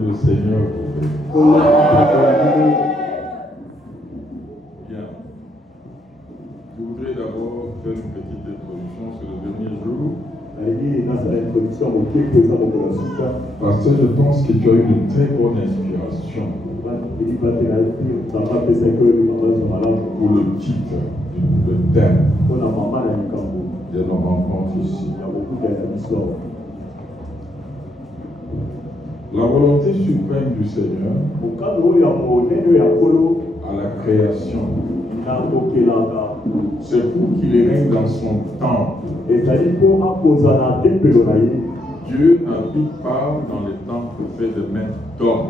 le Seigneur vous bénisse. Bien. Je voudrais d'abord faire une petite introduction sur le dernier jour. Parce que je pense que tu as eu une très bonne inspiration pour le titre, le thème de nos rencontres ici. La volonté suprême du Seigneur à la création, c'est pour qu'il règne dans son temple. Dieu n'habite pas dans les temples faits de mains d'hommes.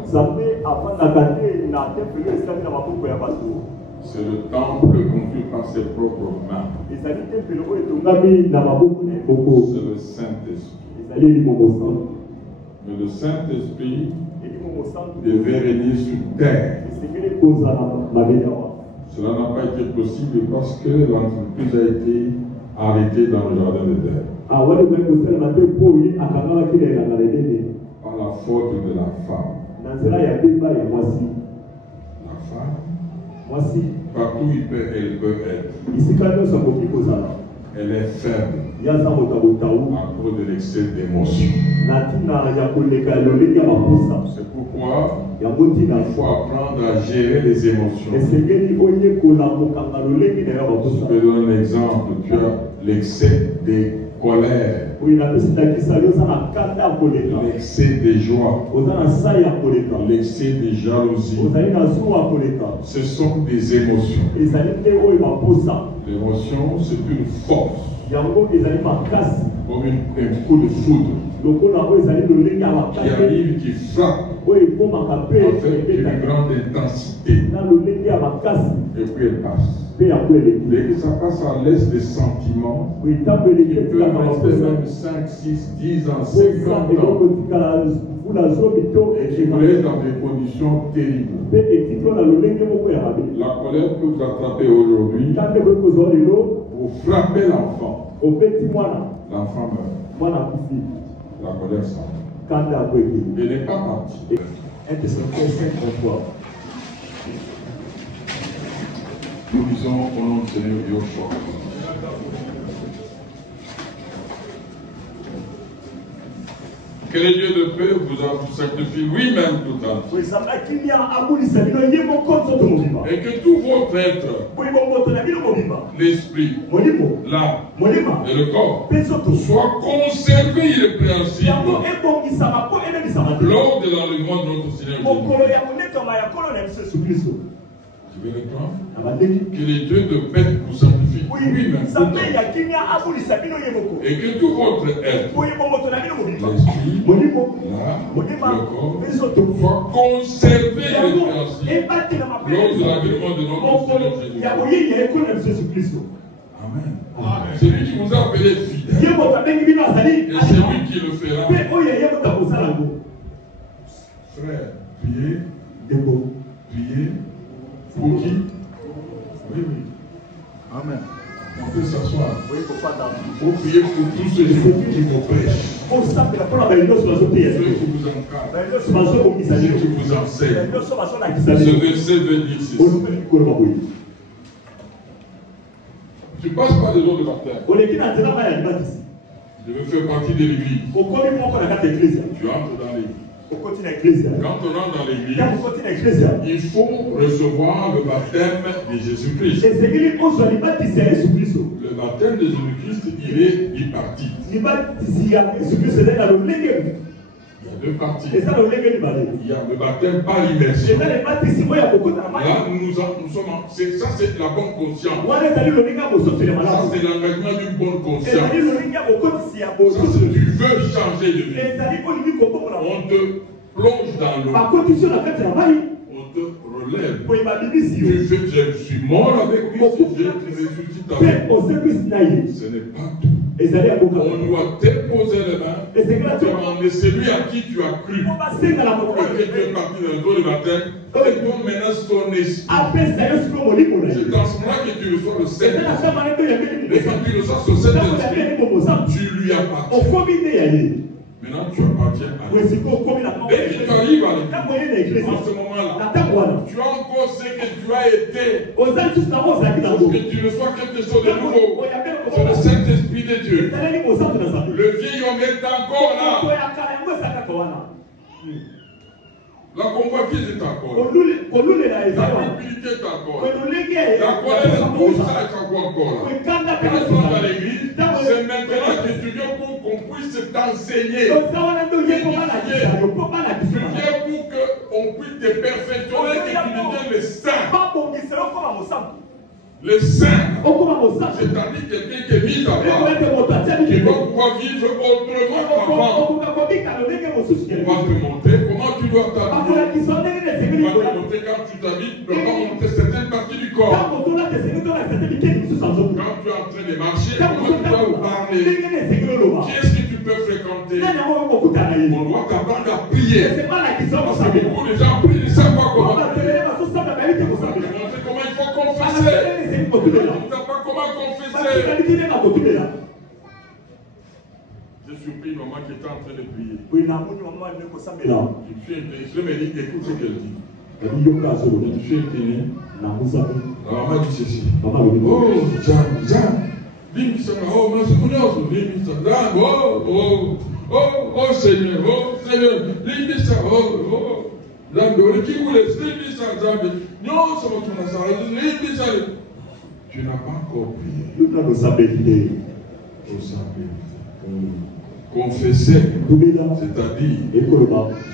C'est le temple construit par ses propres mains. C'est le Saint-Esprit. Mais le Saint-Esprit devait régner sur terre. Cela n'a pas été possible parce que l'entreprise a été arrêtée dans le jardin d'Éden. Par la faute de la femme. La femme, partout elle peut être. Elle est faible à cause de l'excès d'émotion. C'est pourquoi il faut apprendre à gérer les émotions. Je vais donner un exemple. Tu as l'excès de colère, l'excès de joie, l'excès de jalousie. Ce sont des émotions. L'émotion, c'est une force, comme un coup de foudre qui arrive, qui frappe avec une grande intensité, et puis elle passe. Dès que ça passe à l'est des sentiments, il peut rester même 5, 6, 10 ans, 50 ans, et qui vous laisse dans des conditions terribles. La colère peut vous attraper aujourd'hui pour frapper l'enfant. L'enfant meurt. La colère s'en va. Elle n'est pas partie. Nous disons au nom du Seigneur Yoshua. Que le Dieu de paix vous sanctifie lui-même tout entier. Et que tout votre être, l'esprit, l'âme et le corps, soient conservés irrépréhensibles lors de l'enlèvement de notre Seigneur Jésus. Tu veux le prendre? Que le Dieu de paix vous sanctifie lui-même. Et que tout votre être, l'esprit, l'âme, le corps, soit conservé irrépréhensible lors de l'avènement de notre Seigneur Jésus. Amen. C'est lui qui vous a appelé fidèles. Et c'est lui qui le fera. Frère, priez. Priez. Pour qui? Oui, oui. Amen. On peut s'asseoir. Il faut prier pour tous ceux qui vous prêchent. Ceux qui vous encadrent. Ceux qui vous enseignent. Ce verset veut dire ceci. Tu passes par des eaux de baptême. Je veux faire partie de l'église. Tu entres dans l'église. Quand on entre dans l'église, il faut recevoir le baptême de Jésus-Christ. Le baptême de Jésus-Christ, il est bipartite. Il y a deux parties. Il y a le baptême par l'immersion. Là, nous sommes ça, c'est la bonne conscience. Ça, c'est l'engagement d'une bonne conscience. Ça, c'est tu veux changer de vie. On te plonge dans l'eau. On te relève. Tu fais, je suis mort avec lui, je ressuscite avec lui. Ce n'est pas tout. On doit déposer les mains. C'est lui à qui tu as cru. Et que tu es parti dans le dos de baptême. Et toi maintenant son esprit. C'est dans ce moment que tu reçois le Saint-Esprit. Et quand tu reçois ce Saint-Esprit, tu lui appartiens. Maintenant, tu appartiens à Dieu. Dès que tu arrives à l'église, en ce moment-là, tu as encore ce que tu as été. Pour que tu reçois quelque chose de nouveau. C'est le Saint-Esprit de Dieu. Le vieil homme est encore là. La convoitise est encore. La cupidité est encore. La colère, tout ça est encore là. Quand tu vas dans l'église, c'est maintenant que tu viens pour qu'on puisse t'enseigner. Tu viens pour qu'on puisse te perfectionner et que tu deviennes le saint. Le saint, c'est-à-dire quelqu'un qui est mis à part, qui va pouvoir vivre autrement qu'avant. On va te montrer comment tu dois t'habiller. On va te montrer quand tu t'habilles, on va montrer certaines parties du corps. Quand tu es en train de marcher, comment tu dois parler. Qui est-ce que tu peux fréquenter? On doit t'apprendre à prier. Parce que beaucoup de gens prient, ils ne savent pas comment prier. On va te montrer comment il faut confesser. On ne sait pas comment confesser. J'ai surpris une maman qui était en train de prier. Je me dis, écoute ce qu'elle dit. Je suis étonné. La maman dit ceci. Oh, Jean, dis-moi ça. Oh, oh, Seigneur, dis-moi ça. Oh. Tu n'as pas encore prié. Confesser, c'est-à-dire,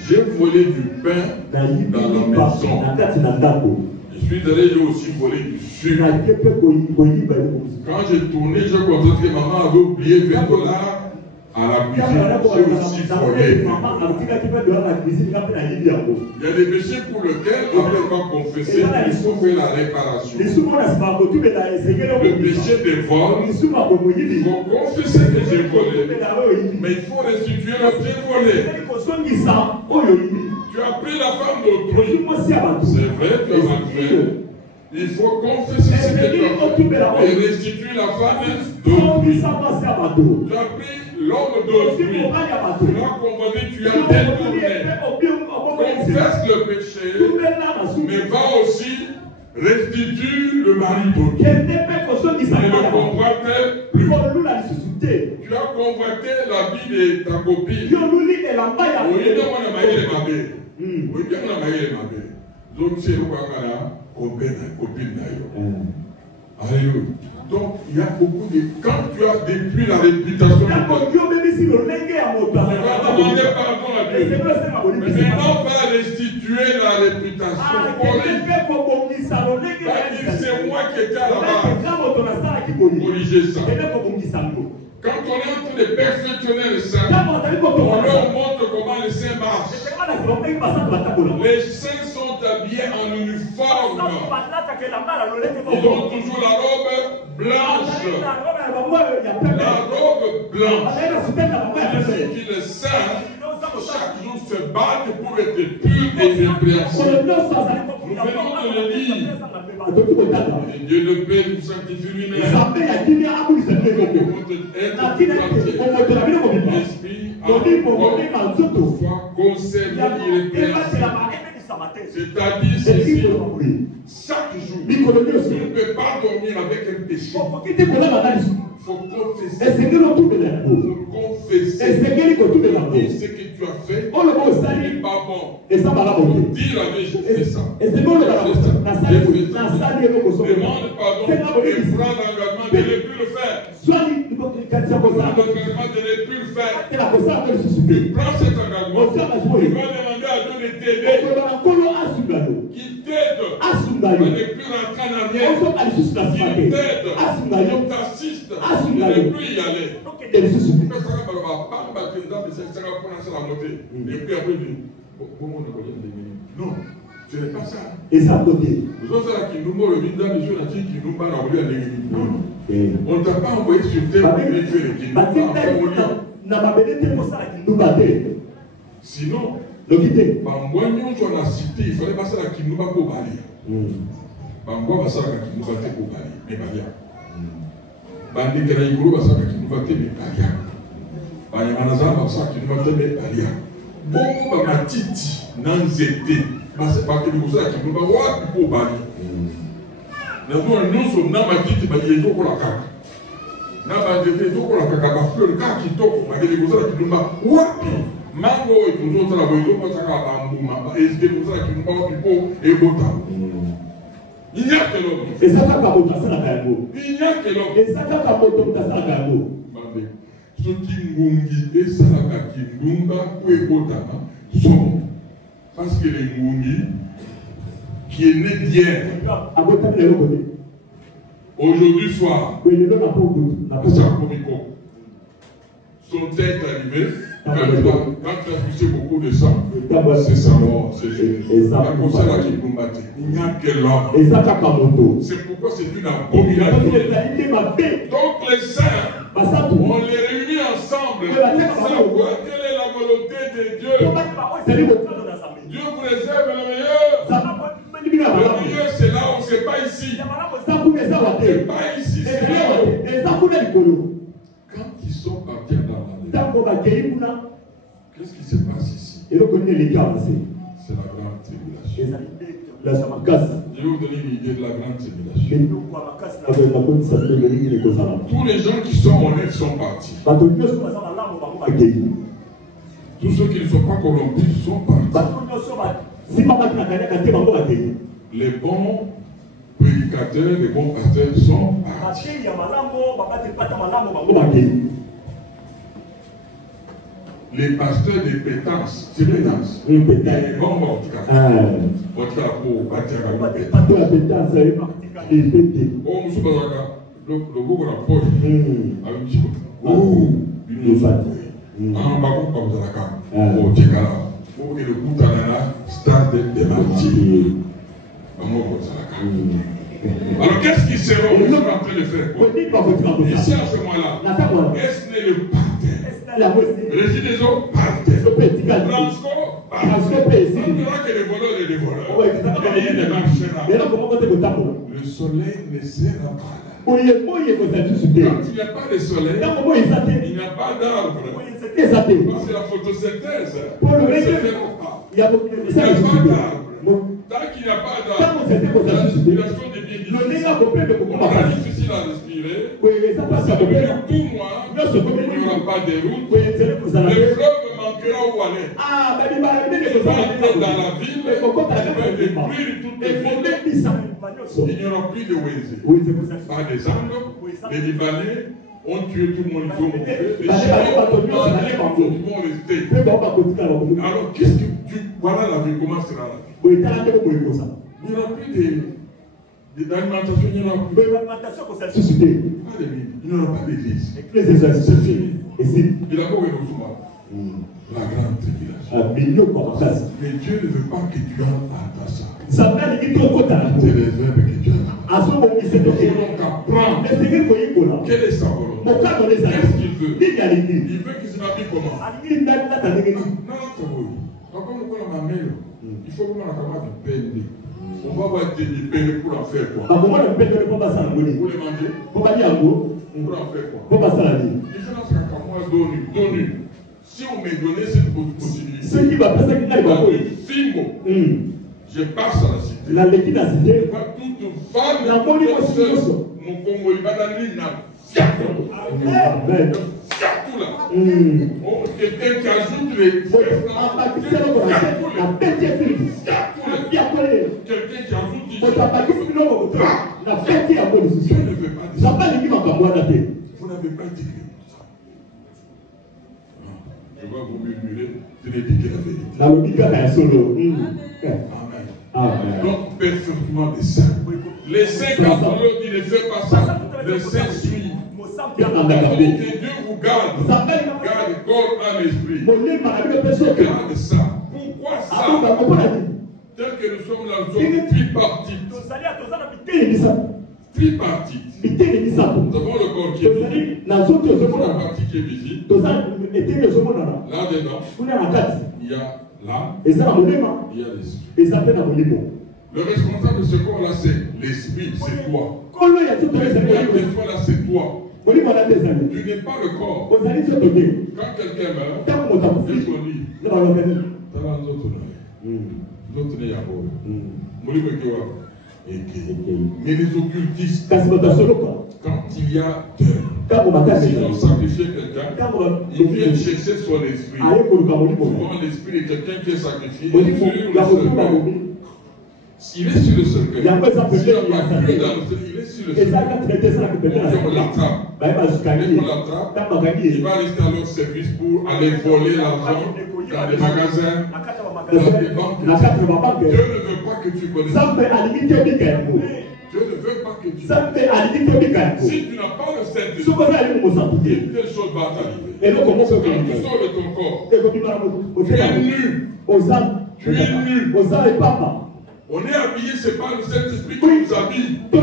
j'ai volé du pain dans la maison. Je suis allé aussi voler du sucre. Quand j'ai tourné, je constate que maman avait oublié 20 $ à la cuisine. J'ai aussi volé. Il y a des péchés pour lesquels, après avoir confessé, il faut faire la réparation. Le péché de vol, il faut confesser que j'ai volé, mais il faut restituer l'objet volé. Tu as pris la femme d'autrui. C'est vrai, tu as mal fait. Il faut confesser ce que tu as fait et restituer la femme d'autrui. Tu as pris l'homme d'autrui. Tu as commandé, tu as détourné. Confesse le péché, mais va aussi restituer le mari d'autrui. Ne le convoite plus. Tu as convoité la vie de ta copine. Donc, il y a beaucoup de... Quand tu as détruit la réputation de tu vas demander pardon à Dieu. Mais maintenant, on va restituer la réputation. C'est moi qui étais à la base. Corriger ça. Quand on est en train de perfectionner le saint, on leur montre comment le saint marche. Les saints sont habillés en uniforme. Ils ont toujours la robe blanche. La robe blanche. C'est qui les saints, chaque jour se battent pour être purs et irrépréhensibles. Nous venons de le dire. Et Dieu le Père nous sanctifie lui-même. L'esprit soit conservé irrépréhensible. C'est-à-dire ceci, chaque jour, tu ne peux pas dormir avec un péché. Il faut confesser. Ce que tu as fait, n'est pas bon. Il faut dire la vérité, j'ai fait ça. Demande pardon et prends l'engagement de ne plus le faire. Tu prends cet engagement, tu vas demander à Dieu de t'aider. Qu'il t'aide à ne plus rentrer en arrière. Qu'il t'aide, qu'il t'assiste à ne plus y aller. Non, ce n'est pas ça. Et ça côté. On ne t'a pas envoyé sur terre pour tuer les Kinouba. Sinon, la cité, il fallait passer la Kinouba pour Bali. Bangwa va la Kinouba pour Bali, mais Balia. Bandi Karaïgoro va la Kinouba pour Balia. Bayamanazamba, ça qui nous va te mettre à lire. Bon, ma titi, nan zété. C'est pas que nous ça qui nous va voir pour bani. Nous sommes dans ma titi, bah, il est tout pour la caca. N'a pas de tout pour la caca, parce que le cas qui tombe, bah, il est tout ça qui nous va voir. Mango et tout ça, la voiture, ça va bambouma. Et c'est tout ça qui nous va voir et botam. Il n'y a que l'homme. Et ça, ça va botam, ça n'a pas un mot. Il n'y a que l'homme. Et ça, ça va botam, ça n'a pas un mot. Ce qui ngungi et ça n'a qui ngunga ou et botam sont. Parce que les ngungi qui est né d'hier. Aujourd'hui soir. Sont têtes arrivées. Quand tu as poussé beaucoup de sang, c'est ça mort, c'est la console qui nous battait. Il n'y a que l'homme. C'est pourquoi c'est une abomination. Donc les saints, on les réunit ensemble pour savoir quelle est la volonté de Dieu. Dieu vous réserve le meilleur. Le meilleur c'est là, on ne sait pas ici. C'est pas ici, c'est là. Quand ils sont partis dans la mer, qu'est-ce qui se passe ici? C'est la grande tribulation. Je vais vous donner une idée de la grande tribulation. Tous les gens qui sont honnêtes sont partis. Tous ceux qui ne sont pas corrompus sont partis. Les bons prédicateurs, les bons pasteurs sont partis. Les pasteurs de pétence, c'est pétence. Les bons morts, votre pour bâtir la pétence. Oh, monsieur Bazaka, le goût de la poche, avec Chico. Oh, une femme. Un bagon comme Zalaka. Oh, Tchekala. Oh, et le goût à la stade de Marty. Alors qu'est-ce qu'ils seront en train de faire quoi? Ici à ce moment-là, est-ce que le parterre, régis des eaux, parterre, transport, parterre, on verra que les voleurs et les voleurs, il ne marchera. Le soleil ne sera pas là. Quand il n'y a pas de soleil, il n'y a pas d'arbre. C'est la photosynthèse. Il n'y a pas d'arbre. Tant qu'il n'y a pas d'arbre, la respiration devient difficile. On a difficile à respirer. Ça devient tout noir. Il n'y aura pas de route. Le fleuve manquera où aller. Il va entrer dans la ville. Il va détruire toutes les villes. Il n'y aura plus de Wézé. Pas des Angles. Les Libanais ont tué tout le monde. Ils ont mourir. Les Chinois vont rester. Alors qu'est-ce que tu... Voilà la vie. Comment sera la vie? Il n'y aura plus d'alimentation, il n'y aura plus. Il n'y aura pas d'église. C'est fini. Il a beau recevoir la grande tribulation. Mais Dieu ne veut pas que tu ailles à ta ça. C'est les œuvres que Dieu a. Donc apprends. Quelle est sa volonté? Qu'est-ce qu'il veut? Il veut qu'il s'habille comment? Il faut qu'on ait de peine. On va avoir des peines pour en faire quoi? Pour les manger? Pour en faire quoi? Si on me donnait cette possibilité, je passe à la cité. Toute femme, mon Congo, il va dans l'île. Quelqu'un qui ajoute les quelqu'un qui ajoute Dieu ne veut pas dire. Vous n'avez pas dit je vois vous murmurer, je n'ai dit que la vérité. Amen. Donc perfectement des saints. Les saints quand on leur dit ne fais pas ça, les saints suivent. Que Dieu vous garde, garde corps, âme, esprit. Garde ça. Pourquoi ça? Tel que nous sommes là, nous sommes tripartites. Tripartite. Nous avons le corps qui est visible. La partie qui est visible. Là-dedans, il y a l'âme. Il y a l'esprit. Le responsable de ce corps-là, c'est l'esprit, c'est toi. L'esprit là, c'est toi. Tu n'es pas le corps. Quand quelqu'un meurt, qu'est-ce qu'on dit? Mais les occultistes, quand il y a deuil, s'ils ont sacrifié quelqu'un, ils viennent chercher son esprit. Souvent l'esprit de quelqu'un qui est sacrifié est sur le seul cœur. Il est sur le seul cœur. S'il n'a pas cru dans le seul, il est sur le seul cœur. On l'attrape. Il va rester à leur service pour aller voler l'argent dans les magasins, dans les banques. Dieu ne veut pas que tu connaisses. Dieu ne veut pas que tu connaisses. Si tu n'as pas le Saint-Esprit, une telle chose va t'arriver. Quand tu sors de ton corps, tu es nu. Tu es nu. On est habillé, ce n'est pas le Saint-Esprit qui nous habille. La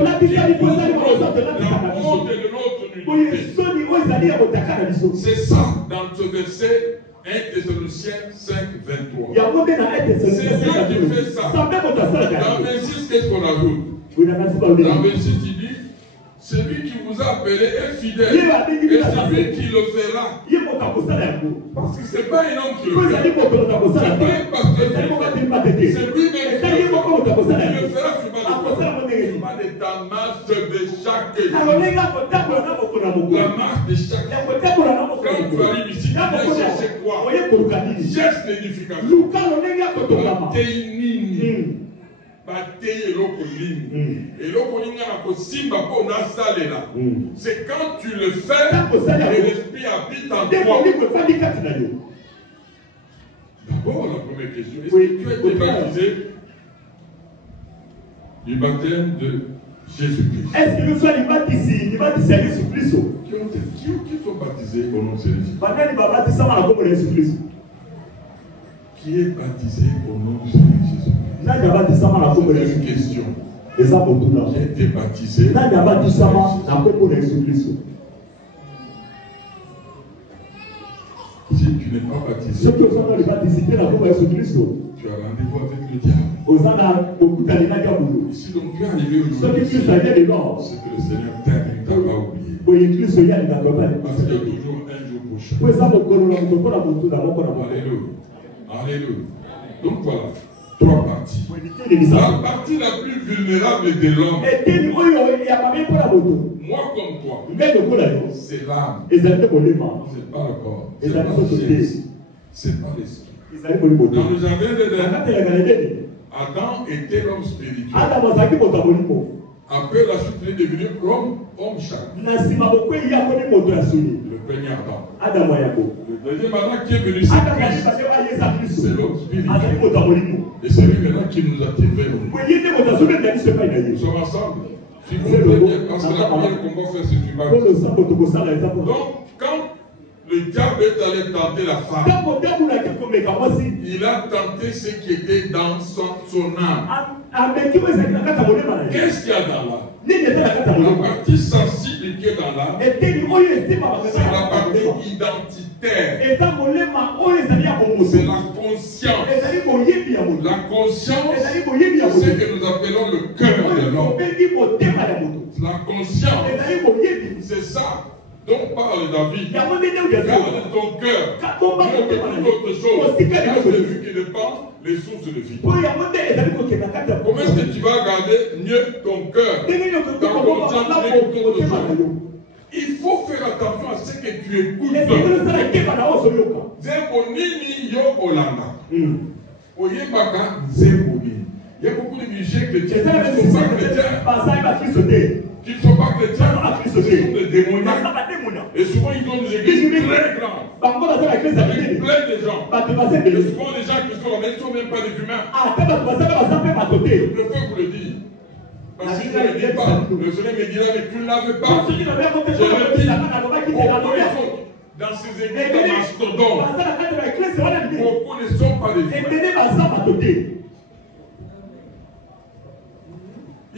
honte est de notre nudité. C'est ça dans ce verset 1 Thessaloniciens 5, 23. C'est Dieu qui fait ça. Dans 26, qu'est-ce qu'on ajoute? Dans 26, il dit, celui qui vous a appelé est fidèle. Et celui qui le fera. Parce que ce n'est pas un homme qui le fait. Ce n'est pas un pasteur qui le fait. C'est lui-même qui le fera. Pas de ta marche de chaque jour. La marche de chaque jour. Quand tu arrives ici, tu viens chercher quoi? Cherche l'édification. C'est quand tu le fais que l'esprit habite en toi. D'abord, la première question, est-ce que tu as été baptisé du baptême de Jésus-Christ? Est-ce que nous sommes baptisés du baptême de Jésus-Christ? Qui sont baptisés au nom de Jésus-Christ? Qui est baptisé au nom de Jésus-Christ? C'est une question. Qui a été baptisé au nom de Jésus-Christ? Si tu n'es pas baptisé, tu as rendez-vous avec le diable. Si donc tu es arrivé au niveau de Jésus, c'est que le Seigneur t'a pas oublié. Parce qu'il y a toujours un jour prochain. Alléluia. Alléluia. Donc voilà, trois parties. La partie la plus vulnérable de l'homme, moi comme toi, c'est l'âme. C'est pas le corps. C'est pas le chaise. C'est pas l'esprit. Dans le jardin d'Éden, Adam était l'homme spirituel. Après la chute, il est devenu homme chaque. Le premier Adam. Le deuxième Adam qui est venu, c'est l'homme spirituel. Et c'est lui maintenant qui nous a tirés. Nous sommes ensemble. Si vous voulez bien, parce que la première qu'on va faire, c'est du mal. Donc, quand le diable est allé tenter la femme, il a tenté ce qui était dans son âme. Qu'est-ce qu'il y a dans l'âme? La partie sensible qui est dans l'âme, c'est la partie identitaire. C'est la conscience. La conscience, c'est ce que nous appelons le cœur de l'homme. La conscience, c'est ça dont parle David. Garde ton cœur. Mieux que toute autre chose. Car c'est lui qui dépend les sources de vie. Comment est-ce que tu vas garder mieux ton cœur? Ta conscience mieux que toute autre chose. Il faut faire attention à ce que tu écoutes. Zebonini yo olanda. Oyebaka zebonini. Il y a beaucoup de musiciens chrétiens qui ne sont pas chrétiens. Qui ne sont pas chrétiens, qui sont des démoniaques. Et souvent ils ont des églises très grandes. Avec plein de gens. Et souvent les gens qui sont là, ils ne sont même pas des humains. Je peux vous le dire. Parce que je ne le dis pas. Le Seigneur me dira, mais tu ne l'avais pas. Je le dis. Dans ces églises de mastodontes, beaucoup ne sont pas des humains.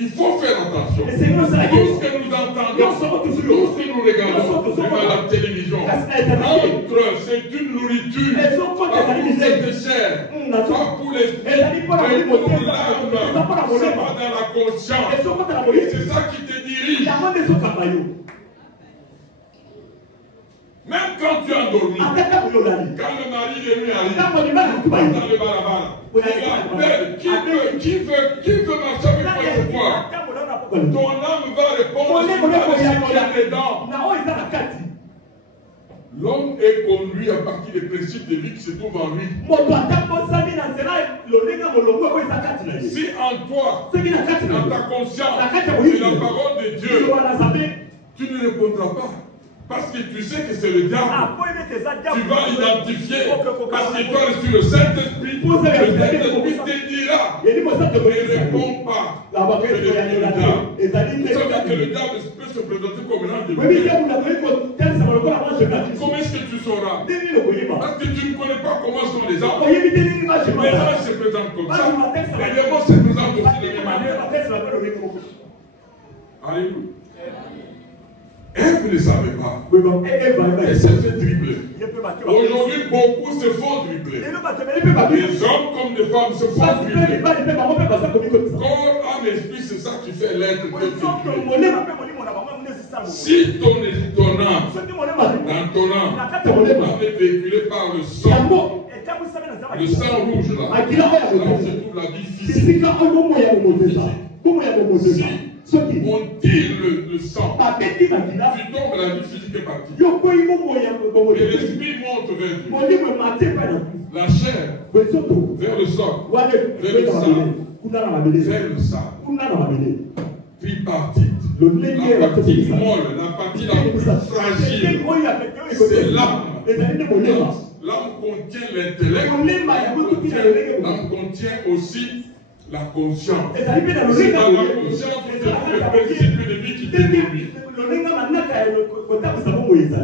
Il faut faire attention. Tout ce que nous entendons, tout ce que nous regardons devant la télévision, entre c'est une nourriture, pas pour cette chair, pas pour les mais pour l'âme, c'est pas dans la conscience. Et c'est ça qui te dirige. Même quand tu as endormi, quand le mari de lui arrive, dans le balabala, il appelle, qui veut marcher avec moi? Ton âme va répondre, l'homme est conduit à partir des principes de vie qui se trouvent en lui. Si en toi, dans ta conscience, c'est la parole de Dieu, tu ne répondras pas. Parce que tu sais que c'est le diable. Tu vas l'identifier. Parce que toi, sur le Saint-Esprit, le Saint-Esprit te dira. Ne réponds pas. C'est le diable. Vous savez que le diable peut se présenter comme l'un de Dieu. Comment est-ce que tu sauras? Parce que tu ne connais pas comment sont les anges. Les anges se présentent comme ça. Les démons se présentent aussi de la même manière. Alléluia. Ève ne savait pas. Elle s'est fait dribbler. Aujourd'hui, beaucoup se font dribbler. Les hommes comme des femmes se font dribbler. Corps, âme, esprit, c'est ça qui fait l'être de Dieu. Si ton âme, dans ton âme, est véhiculée par le sang rouge là, là où se trouve la vie physique. Si on tire le sang, tu tombes, la vie physique est partie. Et l'esprit monte vers Dieu. La chair vers le sang, vers le sang, vers le sang. Tripartite. La partie molle, la partie la plus fragile, c'est l'âme. L'âme contient l'intellect. L'âme contient aussi la conscience. C'est dans la conscience que le principe de vie qui t'évolue.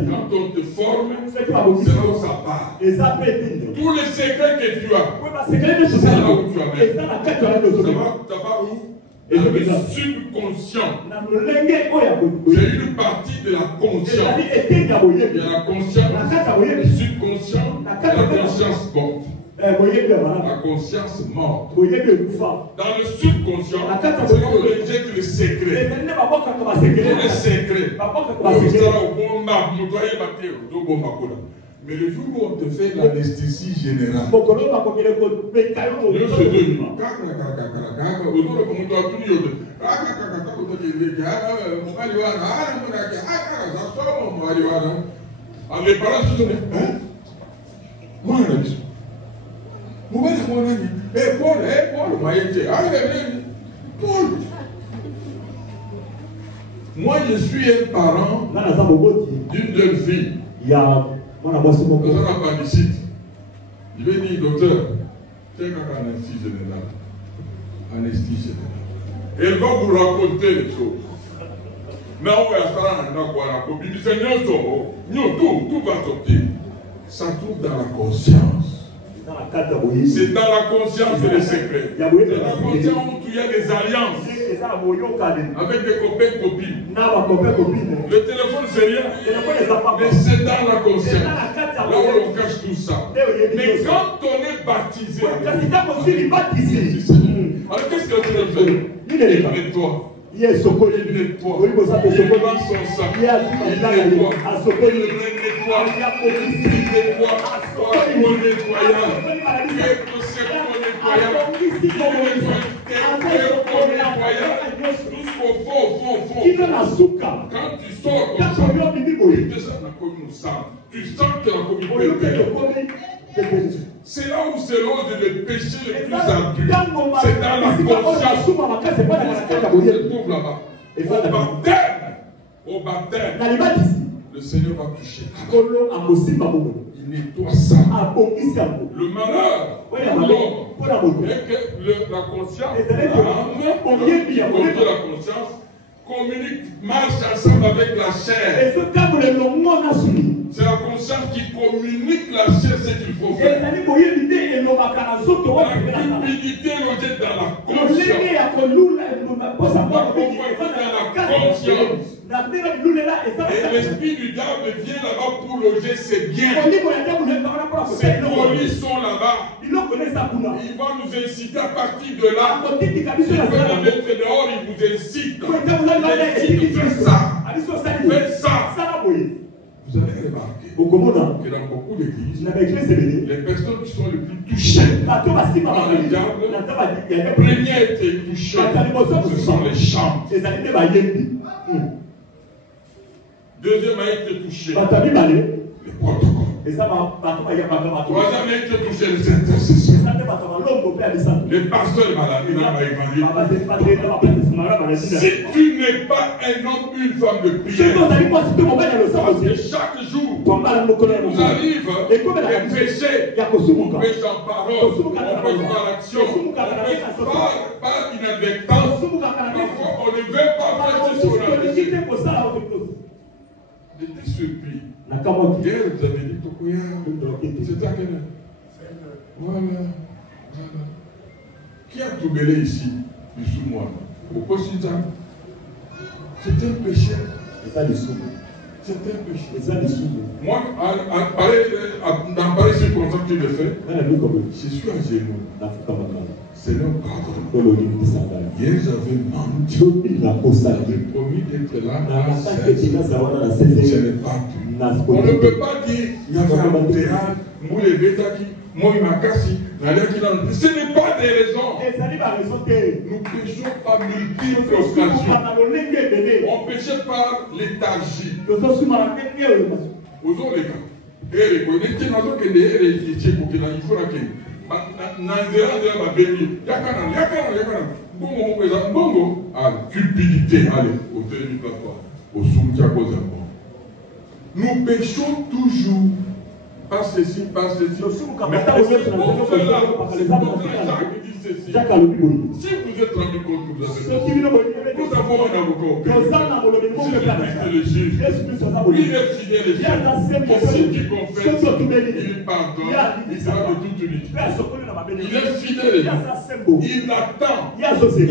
Quand on te forme, c'est là où ça part. Tous les secrets que tu as, c'est là où tu as mis. Ça va où? Dans le subconscient. C'est une partie de la conscience. Il y a la conscience, le subconscient, la conscience morte. La conscience morte. Dans le subconscient, c'est là où on jette les secrets. Les secrets. Mais le jour où on te fait l'anesthésie générale, les parents se disent, Paul. Moi, je suis un parent d'une jeune fille. Dans un appendicite. Je vais dire, docteur, c'est une anesthésie générale. Elle va vous raconter les choses. Tout va sortir. Ça trouve dans la conscience. C'est dans la conscience des secrets. C'est dans la conscience où il y a des alliances avec des copains et copines. Le téléphone, c'est rien. Mais c'est dans la conscience. Là où on cache tout ça. Mais quand on est baptisé, alors qu'est-ce que tu veux faire? Il nettoie. Il nettoie. Il nettoie son sang. Il nettoie. Quand tu sors comme ça, tu sens que la communauté. C'est là où c'est l'ordre de péché le plus ardue. C'est dans la conscience. Au baptême, le Seigneur va toucher. Il nettoie ça. Le malheur pour l'homme est que la conscience, la conscience communique, marche ensemble avec la chair. C'est la conscience qui communique la chair ce qu'il faut faire. La cupidité logée dans la conscience. Et l'esprit du diable vient là-bas pour loger ses biens. Ses produits sont là-bas. Il va nous inciter à partir de là. Il va nous mettre dehors, il vous incite. Faites ça. Faites ça. Vous allez remarquer. que dans beaucoup d'églises, les personnes qui sont les plus touchées par le diable, première été touchée, ce sont les chants. Deuxième a été touché les protocoles. Troisième a été touché les intercessions. Les pasteurs malades, si tu n'es pas un homme, une femme de prière, parce que chaque jour, nous arrive des péchés, on pêche en parole, on pêche par l'action, on pêche par inadvertance. Parfois, on ne veut pas faire ce qu'on a fait. J'étais surpris. Hier, vous avez dit Tokoya. C'était à quelle heure? Voilà. Qui a tout belé ici, sous moi? Pourquoi c'est ça? C'est un péché. C'est un péché. Moi, dans pareil circonstance que tu le fais, je suis à genoux. Seigneur, pardon. Hier, j'avais menti. J'ai promis d'être là à 16. Je n'ai pas pu. On ne peut pas dire il y avait un théâtre, moi les bétaki, moi il m'a cassé. Ce n'est pas des raisons. Nous péchons par multiples occasions. On péchait par léthargie. Aux autres les gars. Et les gars, il faut la cupidité, allez, au téléphone plateforme, au soutien aux enfants. Nous péchons toujours. Pas ceci, pas ceci. Mais c'est pour cela, Jacques a le plus. Si vous êtes rendu compte que vous avez nous avons un avocat. Jésus-Christ le juge. Il est fidèle et fier. Et si tu confesses, il pardonne, il sera de toute unité. Il est fidèle et fier. Il attend. Il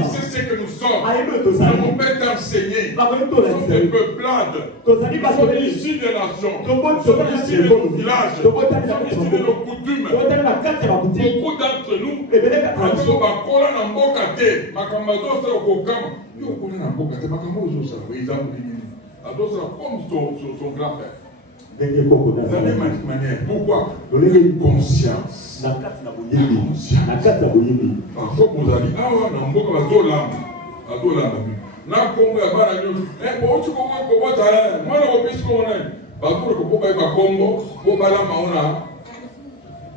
sait ce que nous sommes. Nous avons fait enseigner. Nous sommes des peuplades. Nous sommes issus des nations. Nous sommes issus de nos villages. Nous sommes issus de nos coutumes. Beaucoup d'entre nous, bakola na mboka te makambo azosala kokama yo okola na mboka te makambo ozosala exemple nini azosala comme son grand-père de la même manière. Pourquoi? Conscience. Parfois vous allez awa na mboka bazolamba na kongo ya bana nyo bochi kokota mwana obisi kona bakuru kokoba ba kongo bo balamba ona.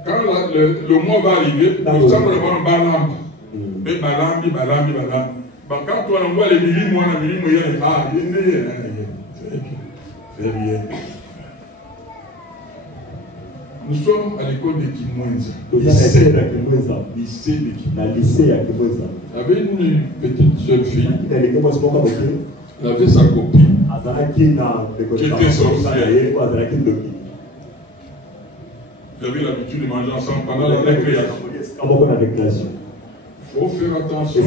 Quand le mois va arriver, nous sommes le bon balam. Mais balambi. Quand on envoie les milliers, moi, la millier, il y a c'est bien. Nous sommes à l'école de Kimwenza. Lycée de Kimwenza. Il y avait une petite jeune fille. Elle avait sa copine. Qui était sorcière. J'avais l'habitude de manger ensemble pendant la récréation. Il faut faire attention.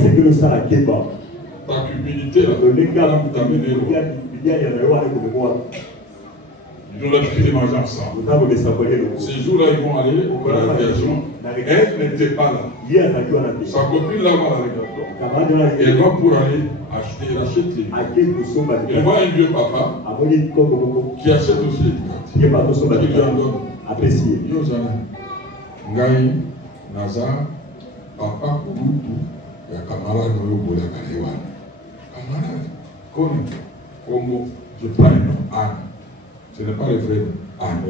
Ta cupidité, là, t'amener loin. Ils ont l'habitude de manger ensemble. Ces jours-là, ils vont aller au récréation. Elle n'était pas là. Sa copine là-bas, elle va pour aller acheter. Elle achète les billets. Elle voit un vieux papa qui achète aussi les billets. Qui lui en donne. Apprécié. Ngai, Naza, papa, Kouloutou, et camarade Noyobola Kalewan. Camarade, Congo, je prends un nom, Anne. Ce n'est pas le vrai Anne.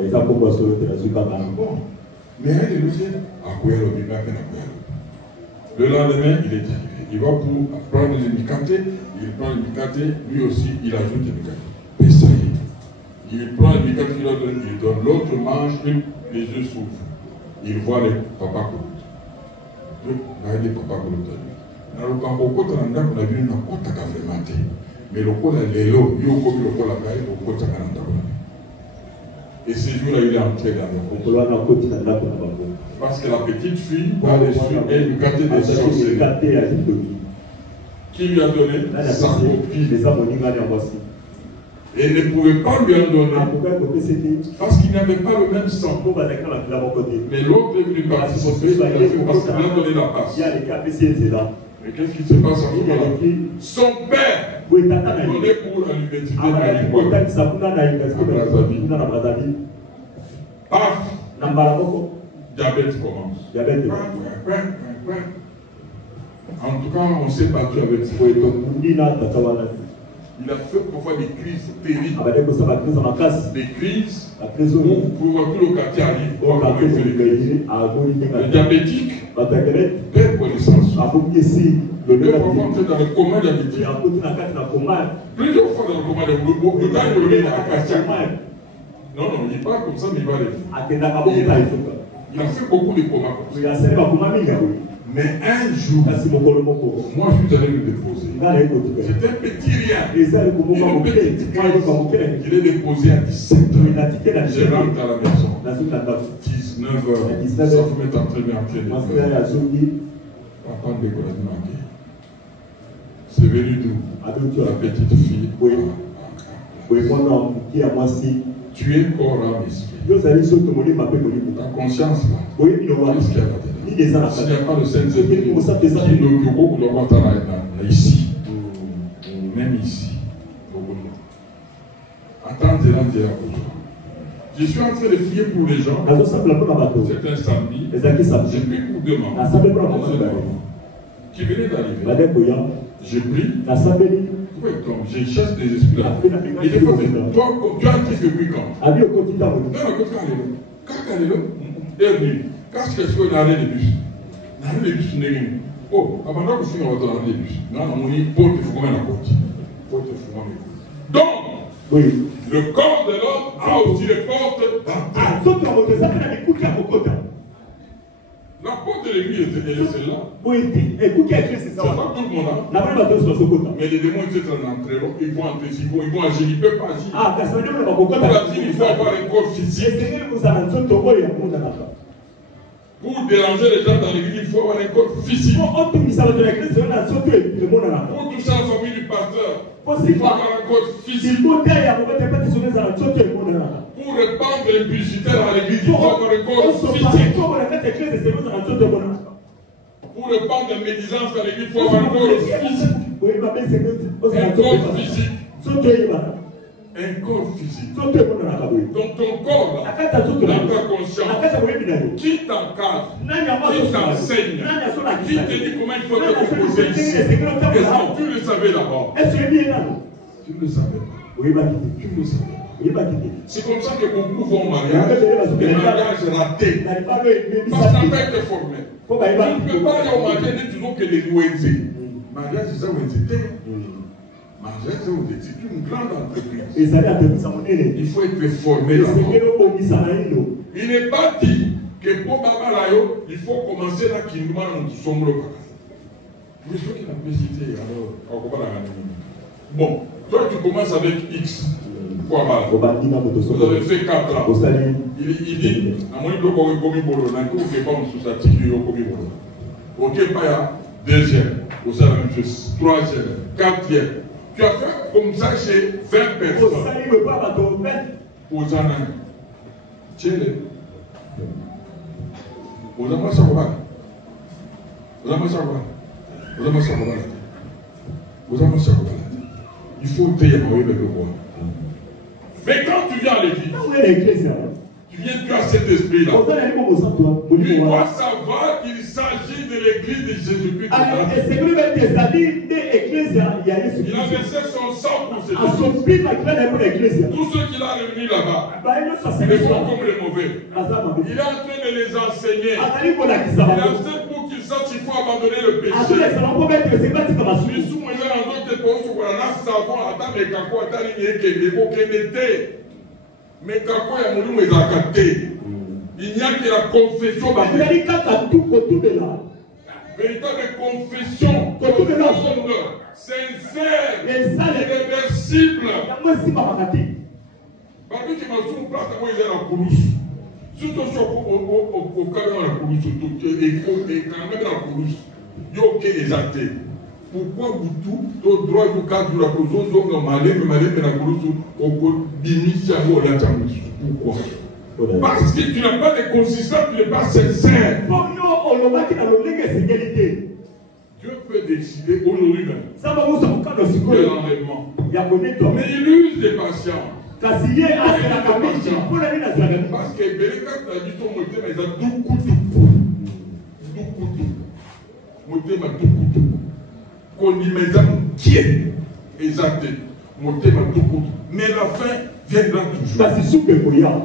Mais elle est aussi à Kouero, le lendemain, il est arrivé. Il va pour prendre les micatés, il prend les micatés, lui aussi, il ajoute les micatés. Pessaï. Il prend le micro qu'il donne, il donne, l'autre mange, les yeux s'ouvrent. Il voit les papas Kouloutou. Il les papas Kouloutou. Dans le camp, on a vu une côte à fermenter. Mais le côte à l'élo, il y a le côte à caille, le côte à cananda. Et ce jour-là, il est entré dans le côte. Parce que la petite fille va dessus et lui gâter des sorcières. Qui lui a donné sa copine. Et ne pouvait pas lui en donner parce qu'il n'avait pas le même sang. Mais l'autre est venu participer parce qu'il a donné la passe. Mais qu'est-ce qui se passe en ce moment? Son père donnait pour l'université de Paf. Diabète commence. En tout cas, on s'est battu avec ça. Il a fait parfois des crises terribles. Des crises où vous pouvez voir tout le quartier arrive. Le diabétique perd connaissance. Il peut parfois entrer dans le coma diabétique. Plusieurs fois dans le coma diabétique. Non, il n'est pas comme ça, mais il va aller. Il a fait beaucoup de comas comme ça. Mais un jour, moi je suis allé le déposer. C'était un petit rien. Une petite crise. Je l'ai déposé à 17 h. Je rentre à la maison. 19 h. Ça vous met en train de papa de manqué. C'est venu d'où? La petite fille. Tu es corps, âme, esprit. Ta conscience là. Qu'est-ce qu'il y a là-dedans? S'il n'y a pas de Saint-Esprit, ici, même ici, attendez-la. Je suis en train de prier pour les gens. C'est un samedi. J'ai pris pour deux mamans qui venaient d'arriver. Je prie. Je chasse des esprits là. Et des fois, toi, tu as actif depuis quand? Quand je suis allé de bus, oh, avant que je sois dans le bus, donc, le corps de l'homme a aussi les portes d'entrée. La porte de l'église est celle-là. C'est pas tout le monde. Mais les démons, ils sont entrés, ils vont entrer, ils vont agir, ils ne peuvent pas agir. Il faut avoir un corps physique. Pour déranger les gens dans l'église, il faut avoir un corps physique. Pour toucher la famille du pasteur, il faut avoir un corps physique. Pour répandre l'impudicité dans l'église, il faut avoir un corps physique. Pour répandre la médisance dans l'église, il faut avoir un corps physique. Un corps physique. Un corps physique. Donc ton corps, là, dans ta conscience, qui t'encadre, qui t'enseigne, qui te dit comment il faut te composer ici. Est-ce que tu le savais d'abord? Tu ne le savais pas. Tu ne le savais pas. C'est comme ça que beaucoup vont au mariage, des mariages ratés. Parce qu'on n'a pas été formé. Tu ne peux pas aller au mariage et toujours que les ONG. Mariage, c'est ça, ONG. C'est une grande entreprise. Il faut être formé là-bas. Il n'est pas dit que pour Baba Layo, il faut commencer là qui nous nous sommes là. Je suis qui n'a pas hésité. Bon, toi tu commences avec X. Vous avez fait 4 ans. Il dit, à mon niveau, ok, pas deuxième, troisième, quatrième. Tu as fait comme ça chez 20 personnes. Aux Anang. Tchèle. Aux Amassakobal. Il faut payer pour le roi. Mais quand tu viens à l'église, tu as cet esprit-là. Tu dois savoir qu'il s'agit de l'église de Jésus-Christ. Il a versé son sang pour ces gens. Tous ceux qu'il a réunis là-bas, les bons comme les mauvais. Il est en train de les enseigner. Il a fait pour qu'ils sachent qu'il faut abandonner le péché. Mais quand il n'y a que la confession. Véritable confession. Sincère. Irréversible. Parce que tu m'as souvent placé où il est en coulouse. Surtout au cadre de la coulouse. Et quand même dans la coulouse. Il y a aucun exalté. Pourquoi vous tout au droit du cadre de la coulouse, mais la coulouse, pourquoi? Parce que tu n'as pas de consistance, tu n'es pas sincère. Dieu peut décider aujourd'hui même de l'enlèvement. Mais il use des patients. Parce que Beleka a dit ton moteur, mais il a tout couteau. Mais la fin viendra toujours.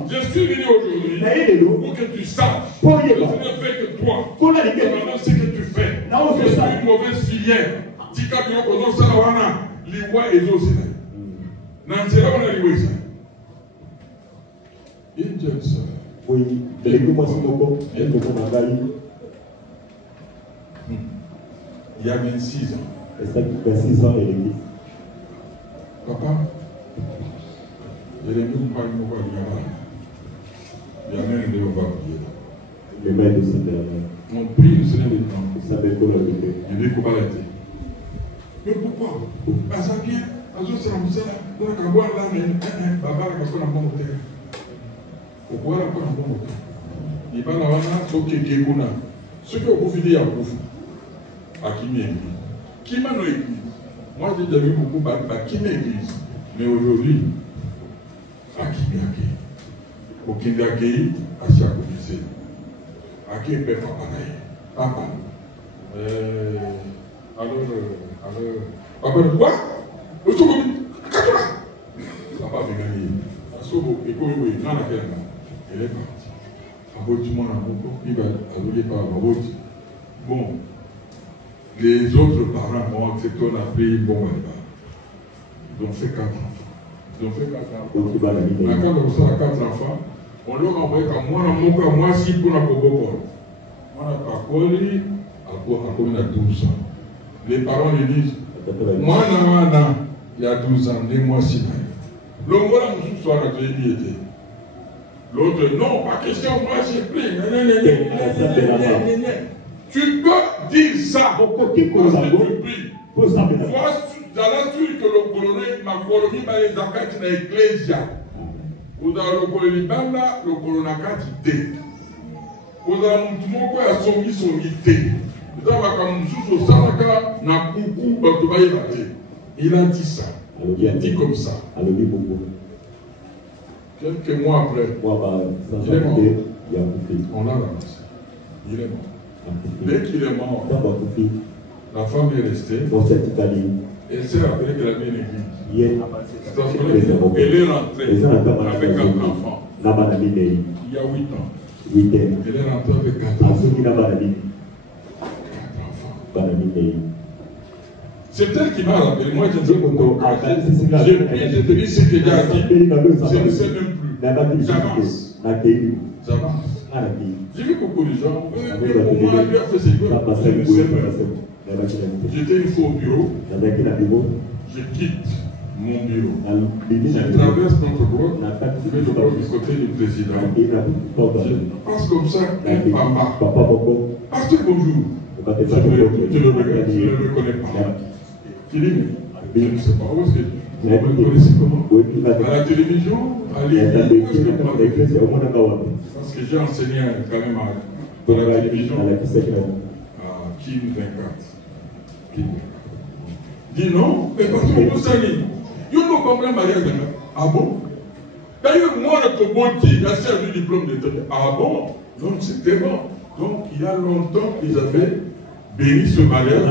Je suis venu aujourd'hui pour que tu saches que je ne fais que toi. Maintenant, ce que tu fais, je suis une mauvaise filière. Tika bio kono salawana liwa ezosina. Nansera wana liwa isa. Injesa. Oui, Beleka Simoko, elle me connaît. Il y a 26 ans. Et ça, 26 ans, elle est dit. Papa, il est venu pour nous voir. Il y a même des voir. Les mains de ce dernier. On prie le Seigneur des temps. Ça veut quoi la vérité? Il dit qu'on va l'arrêter. Mais pourquoi? Parce que bien, à ce moment-là, on a qu'à boire là, mais Baba, il va prendre un bon moteur. Au pouvoir, il va prendre un bon moteur. Il va là, ce qui est Gekuna. Ce qui est au profit à Koufou. À qui m'église. Qui m'a église? Moi, j'ai déjà vu beaucoup à qui m'église. Mais aujourd'hui, à qui m'église? Au qui m'église, à chaque lycée. À qui peut faire pareil? Papa. Alors, papa, quoi? Papa vient gagner. Et comme il est dans la guerre, elle est partie. Il va allouer par la route. Bon, les autres parents ont accepté, on a pris bon malheur. Ils ont fait 4 enfants. Ils ont fait 4 enfants. Quand on a 4 enfants, on leur a envoyé comme moi, si pour la Bobo. On n'a pas collé, à 12 ans. Les parents lui disent, moi, il y a 12 ans, des mois si. L'autre, non, pas question, moi j'ai pris. Tu peux dire ça. Parce que tu pries. Vois dans la suite que le colonel m'a colonie par les actes de l'Ecclésia. Ou dans le colonel Banda, le colonel Katité. Ou dans le monde où il y a son idée. Il a dit ça. Il a dit comme ça. Quelques mois après, il est mort. On l'a ramassé. Il est mort. Dès qu'il est mort, la femme est restée. Elle s'est rappelée qu'elle avait une église. Elle est rentrée avec 4 enfants. Il y a 8 ans. Elle est rentrée avec 4 enfants. C'est elle qui m'a rappelé. Moi, je dis, j'ai te dit ce que j'ai dit. Je ne sais même plus. J'avance. J'ai vu beaucoup de gens. J'étais une fois au bureau. Je quitte mon bureau. Je traverse notre bloc. Je vais le bloc du côté du président. Je passe comme ça. Papa. Pasteur, bonjour. Je ne le reconnais pas. Philippe, je ne sais pas où est-ce que vous me connaissez comment? À la télévision, à l'église, parce que j'ai enseigné quand même à la télévision, à Kim 24. Dis non, mais parce que vous savez, il y a un problème mariage. Ah bon? D'ailleurs, moi, le Koboti, il a servi du diplôme de tête. Ah bon? Donc c'était bon. Donc il y a longtemps qu'ils avaient béni ce mariage.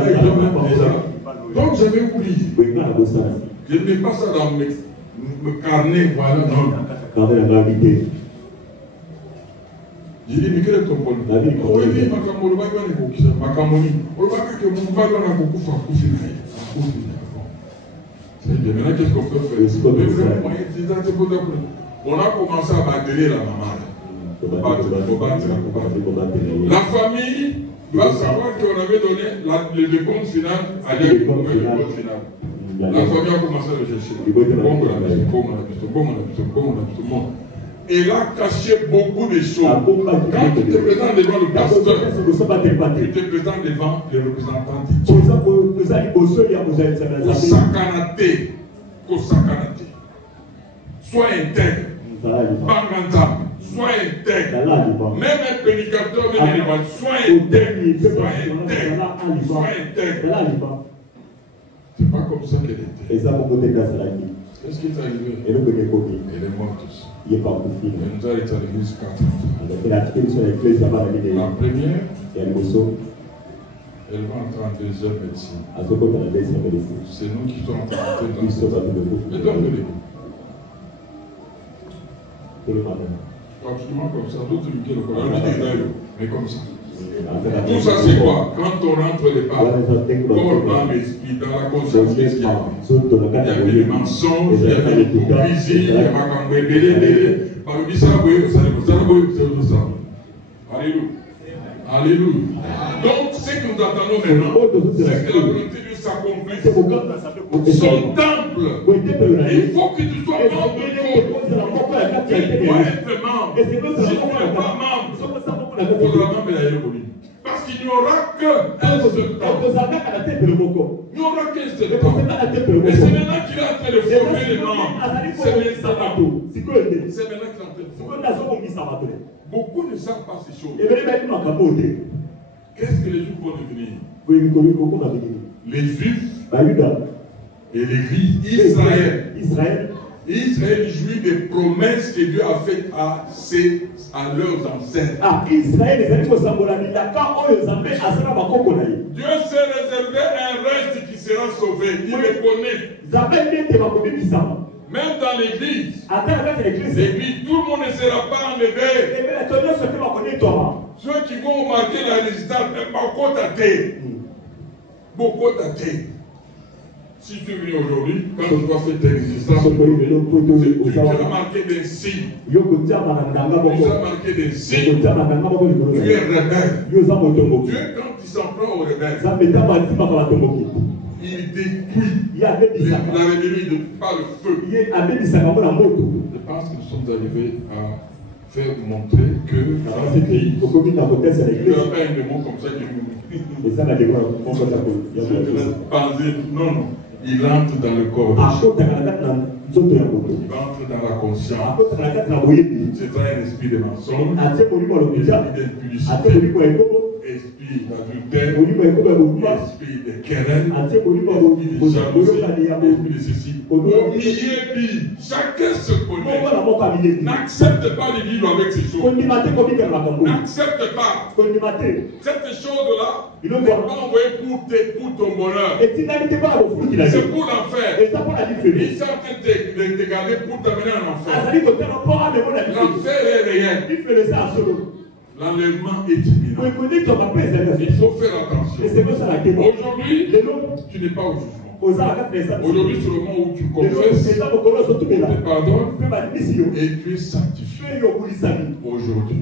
Donc j'avais oublié. Je ne mets pas ça dans mes carnets, voilà, non. J'ai dit, mais quel est ton problème? Oui, Makamoni, maintenant, qu'est-ce qu'on peut faire? On a commencé à battre la maman. La famille va savoir qu'on avait donné le décompte final à l'époque. La famille a commencé à le chercher. Elle a caché beaucoup de choses. Quand tu te présentes devant le pasteur, tu te présentes devant les représentants de Dieu. Kosakanate. Sois intègre. Banganta. Sois intègre. Même un prédicateur, même un évangile, sois intègre. Sois intègre. C'est pas comme ça qu'elle était. Qu'est-ce qui est arrivé? Elle est morte aussi. Il est pas pour Elle nous a été à l'église 4 ans. La première, elle va entrer en deuxième médecine. C'est nous qui sommes en train d'entrer dans le mais donc, absolument comme ça, d'autres mais comme ça. Tout ça c'est quoi? Quand on rentre les pas, corps, âme, esprit, dans la conscience, qu'est-ce qu'il y a? Il y a des mensonges, il y a des hypocrisies, il y a des Alléluia. Alléluia. Donc, ce que nous attendons maintenant, c'est que la volonté de Dieu s'accomplisse. Son temple, il faut que tu sois membre du corps. Tu dois être membre. Si tu n'es pas membre, il faudra membre de la Héroïne. Parce qu'il n'y aura qu'un seul temple. Il n'y aura qu'un seul temple. Et c'est maintenant qu'il est en train de former les membres. C'est maintenant qu'il est en train de former. Beaucoup ne savent pas ces choses. Qu'est-ce que les Juifs vont devenir? Les Juifs et l'Église Israël. Israël jouit des promesses que Dieu a faites à leurs ancêtres. Dieu s'est réservé un reste qui sera sauvé. Il le connaît. Même dans l'église, tout le monde ne sera pas enlevé. Ceux qui vont marquer la résistance, beaucoup d'athées. Si tu es venu aujourd'hui, quand tu vas faire tes résistances, tu as marqué des signes. Tu as marqué des signes. Tu es rebelle. Dieu, quand il s'en prend aux rebelles, il détruit. La rébellion par le feu. Je pense que nous sommes arrivés à faire montrer que dans ce pays, il n'y aura pas un démon comme ça qui nous. Non. Il entre dans le corps. Il entre dans la conscience. C'est un esprit de mensonge, esprit d'impudicité, esprit d'adultère, esprit de querelle, esprit de jalousie, esprit de ceci. Au milieu, chacun se connaît. N'accepte pas de vivre avec ces choses. N'accepte pas. Cette chose-là n'est pas envoyée pour ton bonheur. C'est pour l'enfer. Il s'est en train de te garder pour t'amener en enfer. L'enfer est réel. L'enlèvement est imminent. Il faut faire attention. Aujourd'hui, tu n'es pas au jugement. Aujourd'hui, c'est le moment où tu confesses, tu pardonnes et tu es sanctifié. Aujourd'hui,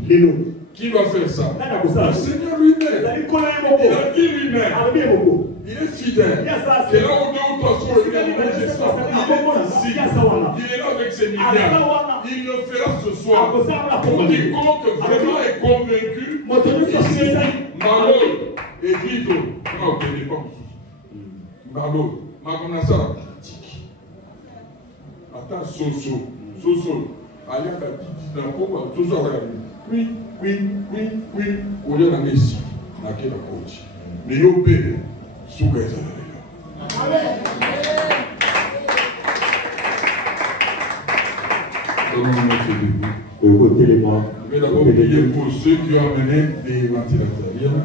qui va faire ça? Le Seigneur lui-même. Il a dit lui-même. Il est fidèle. Et là où Dieu ou toi sont réunis, il est ici. Il est là avec ses milliards. Il le fera ce soir. Pour quiconque vraiment est convaincu, ici, Malo et Vito. Non, il n'est pas Malo. Magonasa. Attends, Soso. Ayaka dit dans le pauvre, Soso a regardé. Oui. On est dans les ici. On a quel coach. Mais il y a père. Mais d'abord, priez pour ceux qui ont amené des ventilateurs.